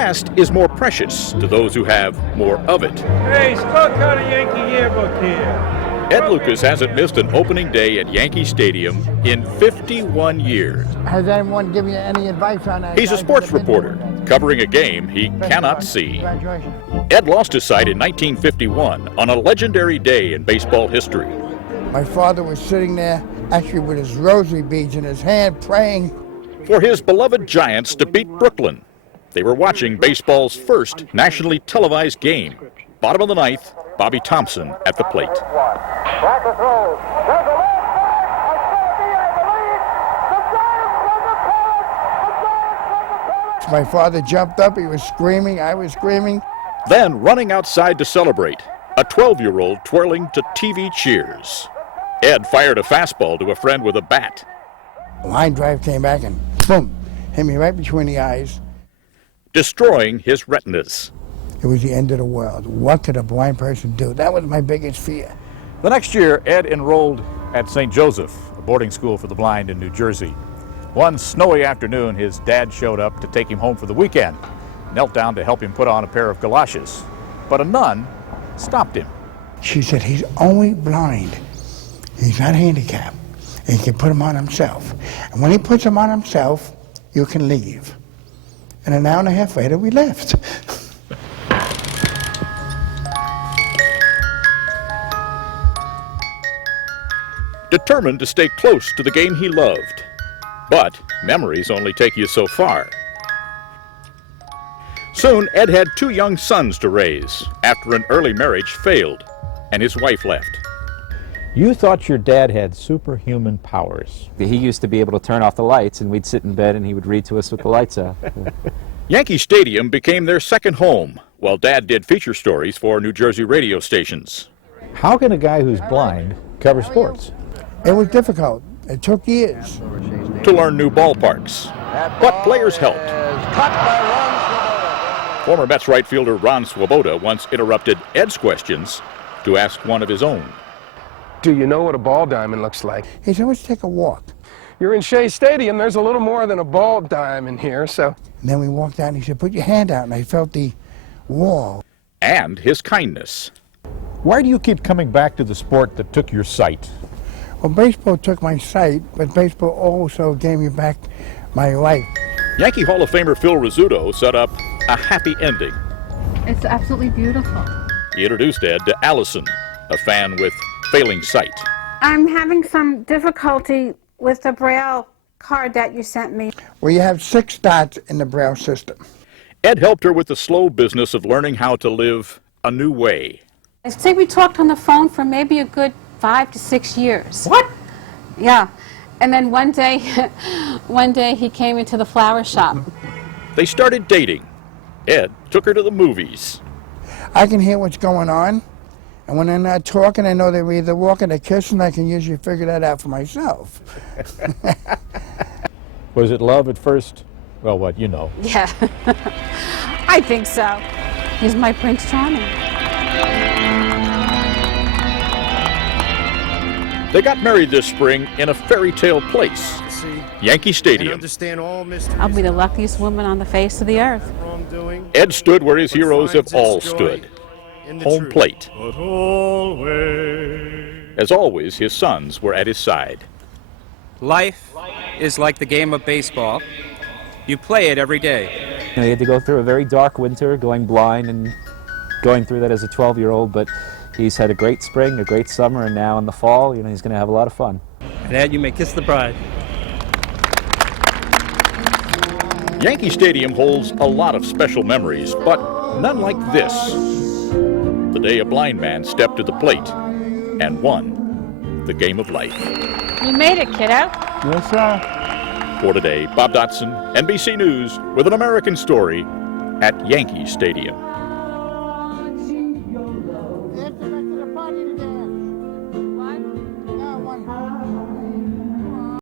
past is more precious to those who have more of it. Hey, scorecard a Yankee yearbook here. Ed Lucas hasn't missed an opening day at Yankee Stadium in 51 years. Has anyone given you any advice on that? He's a sports reporter covering a game he cannot see. Ed lost his sight in 1951 on a legendary day in baseball history. My father was sitting there, actually with his rosary beads in his hand, praying for his beloved Giants to beat Brooklyn. They were watching baseball's first nationally televised game. Bottom of the ninth, Bobby Thompson at the plate. My father jumped up, he was screaming, I was screaming. Then running outside to celebrate, a 12-year-old twirling to TV cheers. Ed fired a fastball to a friend with a bat. Line drive came back and boom, hit me right between the eyes. Destroying his retinas. It was the end of the world. What could a blind person do? That was my biggest fear. The next year, Ed enrolled at St. Joseph, a boarding school for the blind in New Jersey. One snowy afternoon, his dad showed up to take him home for the weekend, knelt down to help him put on a pair of galoshes. But a nun stopped him. She said, he's only blind. He's not handicapped. And he can put them on himself. And when he puts them on himself, you can leave. And an hour and a half later, we left. Determined to stay close to the game he loved. But memories only take you so far. Soon, Ed had 2 young sons to raise after an early marriage failed and his wife left. You thought your dad had superhuman powers. He used to be able to turn off the lights, and we'd sit in bed and he would read to us with the lights out. Yankee Stadium became their second home, while Dad did feature stories for New Jersey radio stations. How can a guy who's blind cover sports? It was difficult. It took years. To learn new ballparks. But players helped. Former Mets right fielder Ron Swoboda once interrupted Ed's questions to ask one of his own. Do you know what a ball diamond looks like? He said, let's take a walk. You're in Shea Stadium. There's a little more than a ball diamond here, so. And then we walked out and he said, put your hand out. And I felt the wall. And his kindness. Why do you keep coming back to the sport that took your sight? Well, baseball took my sight, but baseball also gave me back my life. Yankee Hall of Famer Phil Rizzuto set up a happy ending. It's absolutely beautiful. He introduced Ed to Allison, a fan with failing sight. I'm having some difficulty with the Braille card that you sent me. Well, you have 6 dots in the Braille system. Ed helped her with the slow business of learning how to live a new way. I say we talked on the phone for maybe a good 5 to 6 years. What? Yeah. And then one day he came into the flower shop. They started dating. Ed took her to the movies. I can hear what's going on, and when they're not talking, I know they're either walking or kissing. I can usually figure that out for myself. Was it love at first? Well, what, you know. Yeah. I think so. He's my Prince Charming. They got married this spring in a fairy tale place, Yankee Stadium. I'll be the luckiest woman on the face of the earth. Ed stood where his heroes have all stood, home plate. As always, his sons were at his side. Life is like the game of baseball. You play it every day. You know, he had to go through a very dark winter, going blind and going through that as a 12-year-old, but he's had a great spring, a great summer, and now in the fall, you know, he's going to have a lot of fun. And Ed, you may kiss the bride. Yankee Stadium holds a lot of special memories, but none like this. The day a blind man stepped to the plate and won the game of life. You made it, kiddo. Yes, sir. For today, Bob Dotson, NBC News, with an American story at Yankee Stadium.